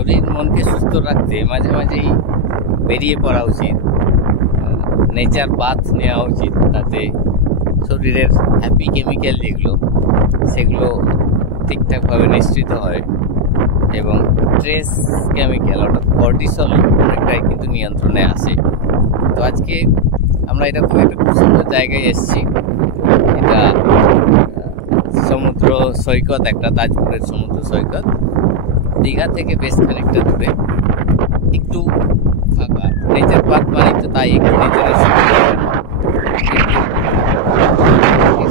শরীর মনকে সুস্থ রাখতে মাঝে মাঝেই বেরিয়ে পড়া উচিত, নেচার বাথ নেওয়া উচিত। তাতে শরীরের হ্যাপি কেমিক্যাল যেগুলো সেগুলো ঠিকঠাকভাবে নিঃসৃত হয় এবং স্ট্রেস কেমিক্যাল অর্থাৎ কর্টিসল অনেকটাই কিন্তু নিয়ন্ত্রণে আসে। তো আজকে আমরা এরকম একটা খুব সুন্দর জায়গায় এসেছি। এটা সমুদ্র সৈকত, একটা তাজপুরের সমুদ্র সৈকত, দীঘা থেকে বেশ খানিকটা দূরে, একটু ফাঁকা। নেচার পার্ক মানে তো তাই একটু নেচারের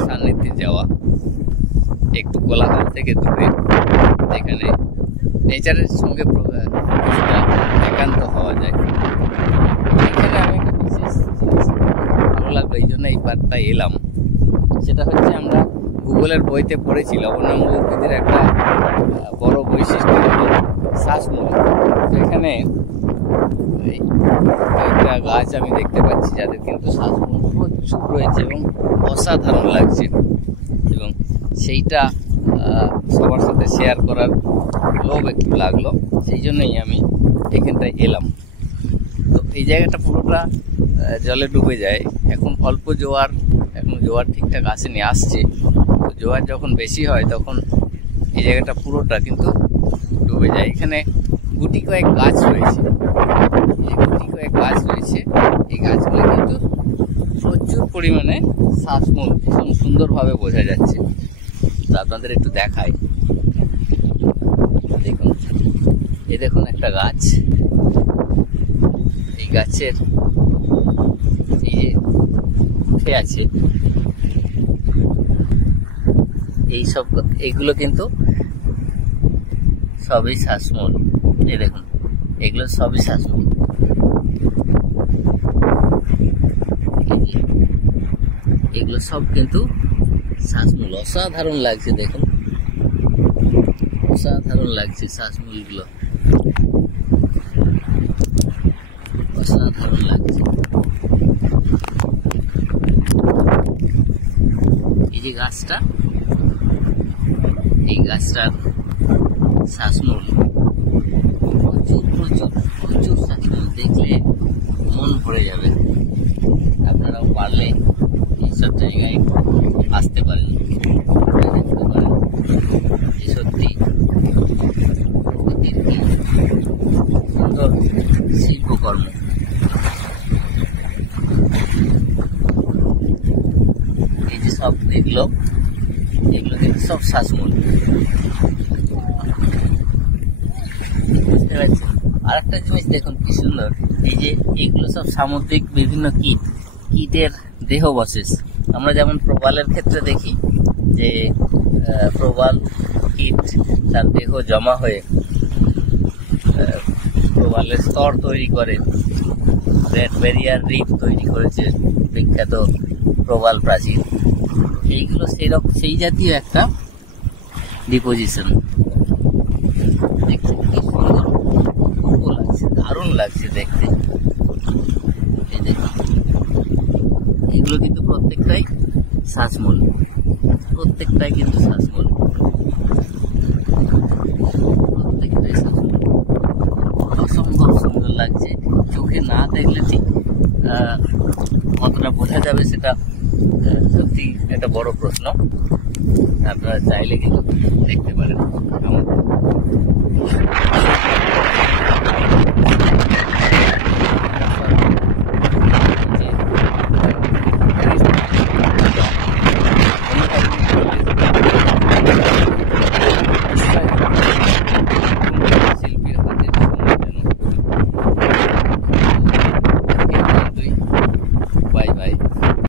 সান্নিধ্যে যাওয়া, একটু কোলাহল থেকে দূরে, যেখানে নেচারের সঙ্গে একান্ত হওয়া যায়। এখানে আমি একটা বিশেষ জিনিস ভালো লাগলো, এই জন্য এই পার্কটা এলাম। সেটা হচ্ছে আমরা গুগলের বইতে পড়েছি লবণাম্ল উদ্ভিদের একটা বড় বৈশিষ্ট্য হলো শ্বাসমূল। এখানে একটা গাছ আমি দেখতে পাচ্ছি যাদের কিন্তু শ্বাসমূল প্রচুর রয়েছে এবং অসাধারণ লাগছে, এবং সেইটা সবার সাথে শেয়ার করার লোভ একটু লাগলো, সেই জন্যই আমি এখানটায় এলাম। তো এই জায়গাটা পুরোটা জলে ডুবে যায়। এখন অল্প জোয়ার, এখন জোয়ার ঠিকঠাক আসেনি, আসছে। তো জোয়ার যখন বেশি হয় তখন এই জায়গাটা পুরোটা কিন্তু ডুবে যায়। এখানে গুটি কয়েক গাছ রয়েছে, এই গাছগুলো কিন্তু প্রচুর পরিমাণে শ্বাসমূল, ভীষণ সুন্দরভাবে বোঝা যাচ্ছে। তো আপনাদের একটু দেখাই, দেখুন, এই দেখুন একটা গাছ, এই গাছের এই যে উঠে আছে এইগুলো কিন্তু সবই শ্বাসমূল। এই দেখুন, এগুলো সবই শ্বাসমূল। এগুলো সব কিন্তু শ্বাসমূল। অসাধারণ লাগছে, দেখুন, অসাধারণ লাগছে শ্বাসমূলগুলো, অসাধারণ লাগছে। এই যে গাছটা, এই গাছটার শ্বাসমূল প্রচুর প্রচুর প্রচুর শ্বাসমূল, দেখলে মন ভরে যাবে। আপনারাও পারলে এইসব জায়গায় আসতে পারেন, দেখতে পারেন। এই সত্যি প্রকৃতির কি সুন্দর শিল্পকর্ম। এই যে সব এগুলো কিন্তু সব শ্বাসমূল, বুঝতে পারছেন? আর একটা জিনিস দেখুন কি সুন্দর, এই যে এগুলো সব সামুদ্রিক বিভিন্ন কীটের দেহাবশেষ। আমরা যেমন প্রবালের ক্ষেত্রে দেখি যে প্রবাল কীট তার দেহ জমা হয়ে প্রবালের স্তর তৈরি করে, গ্রেট ব্যারিয়ার রিফ তৈরি করেছে বিখ্যাত প্রবাল প্রাচীর। এইগুলো সেই জাতীয় একটা ডিপোজিশন। দেখতে কি সুন্দর, অপূর্ব লাগছে, দারুণ লাগছে দেখতে। এই দেখুন, এগুলো কিন্তু প্রত্যেকটাই শ্বাসমূল, প্রত্যেকটাই কিন্তু শ্বাসমূল, প্রত্যেকটাই শ্বাসমূল। অসম্ভব সুন্দর লাগছে, চোখে না দেখলে ঠিক কতটা বোঝা যাবে সেটা সত্যি একটা বড় প্রশ্ন। আপনারা চাইলে কিন্তু দেখতে পারেন। আমার